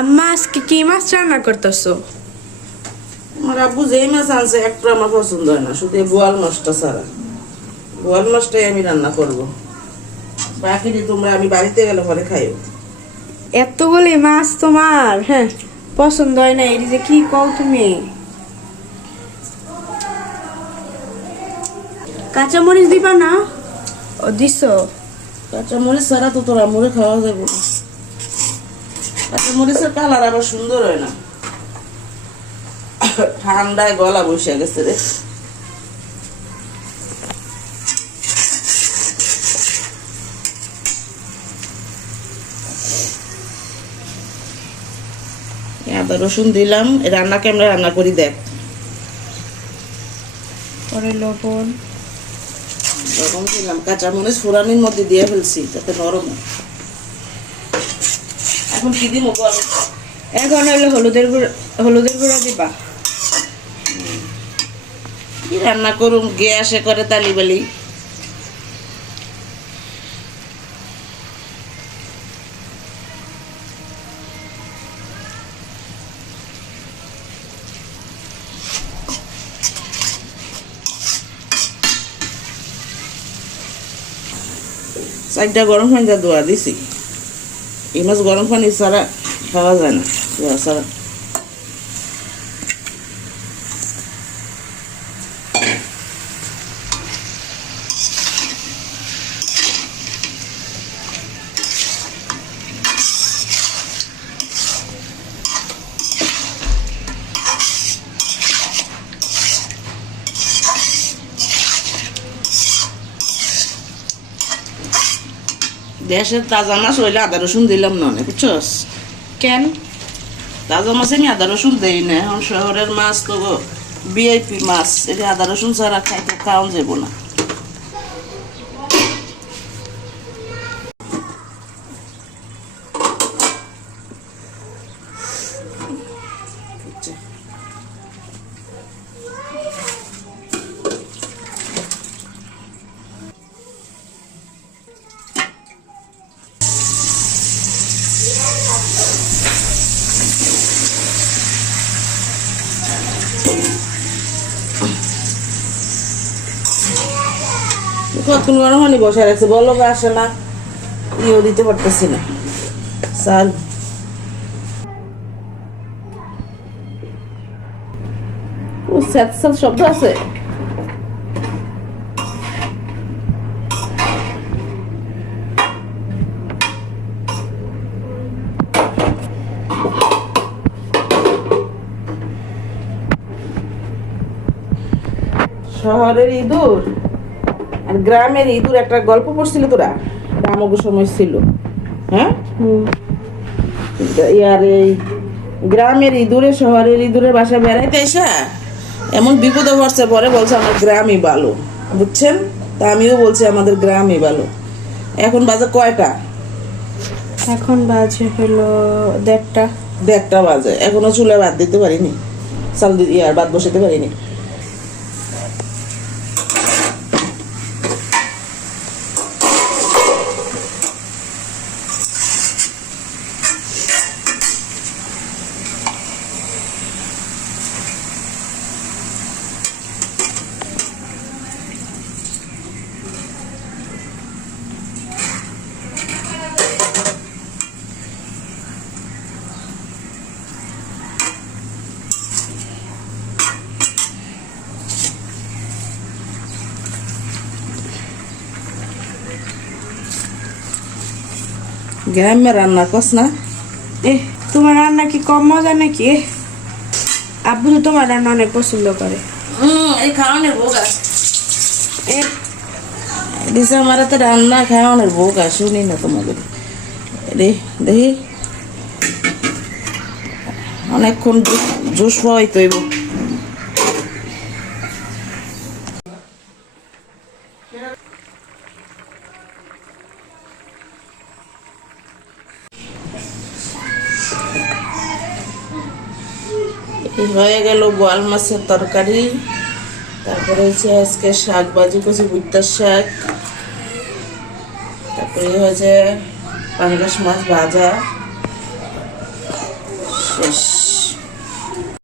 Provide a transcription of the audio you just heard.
আম্মা আজকে কি মাছ রান্না করতেছো? আমার আব্বু যেই মাছ আনছে একটু আমার পছন্দ হয় না, শুধু এই বোয়াল মাছটা ছাড়া। বোয়াল মাছটাই আমি রান্না করব, বাকিটি তোমরা আমি বাড়িতে গেলে পরে খাইও। এতগুলি মাছ তোমার হ্যাঁ পছন্দ হয় না? এটি যে কি কও তুমি? কাঁচামরিচ দিবা না? ও দিছো। কাঁচা মরিচ ছাড়া তো তোরা মুড়ে খাওয়া যাবে না। কাঁচা মরিচের কালার আবার সুন্দর হয় না, ঠান্ডায় গলা বসে গেছে রে। আদা রসুন দিলাম, রান্না কেমন রান্না করি দেখ। পরে লবণ লবণ দিলাম, কাঁচা মরিচ ফোড়ানির মধ্যে দিয়ে ফেলছি যাতে নরম হয়। এখন কি দিব বল? এখন হলো হলুদের গুঁড়া দিবা। কি রান্না করুম, গ্যাসে করে তালি বালি। চারটা গরম পানি ধোয়া দিছি। এই মাছ গরম পানি ছাড়া খাওয়া যায় না, ধোয়া ছাড়া। দেশের তাজা মাছ হইলে আদা রসুন দিলাম না, বুঝছস? কেন? তাজা মাছে আমি আদা রসুন দেই না। এখন শহরের মাছ তো ভিআইপি মাছ, এটা আদা রসুন ছাড়া খাইতে খাওয়া যাব না। কতক্ষণ গরম পানি বসায় রাখছে, বলো বা আসে না, ইয়েও দিতে পারতেছি না চাল। ও স্যাঁত স্যাঁত শব্দ আছে। শহরের ইঁদুর আর গ্রামের ইঁদুর একটা গল্প পড়ছিল তোরা? আমাকে সময় ছিল, হ্যাঁ? ইয়ার এই গ্রামের ইঁদুরে শহরের ইঁদুরের বাসা বেড়াইতে এসে এমন বিপদে পড়ছে, পরে বলছে আমার গ্রামই ভালো, বুঝছেন? তা আমিও বলছি আমাদের গ্রামই ভালো। এখন বাজে কয়টা? এখন বাজে হলো 1:30। 1:30 বাজে, এখনো চুলে ভাত দিতে পারিনি, চাল আর ভাত বসাতে পারিনি। গ্রামে রান্না করছ না? তোমার রান্না কি কম মজা নাকি? আব্বু তো তোমার রান্না অনেক পছন্দ করে। এই খাওয়ানোর ভোগ আছে, দিছে আমার তো রান্না খাওয়ানোর ভোগ আছে, শুনি না তোমাদের রে। দেখি অনেকক্ষণ জুস পাওয়াই তৈব। হয়ে গেল বোয়াল মাছের তরকারি, তারপরে হচ্ছে আজকে শাক ভাজি করছি, ভুট্টার শাক, তারপরে হয়েছে পাঙ্গাস মাছ ভাজা, শেষ।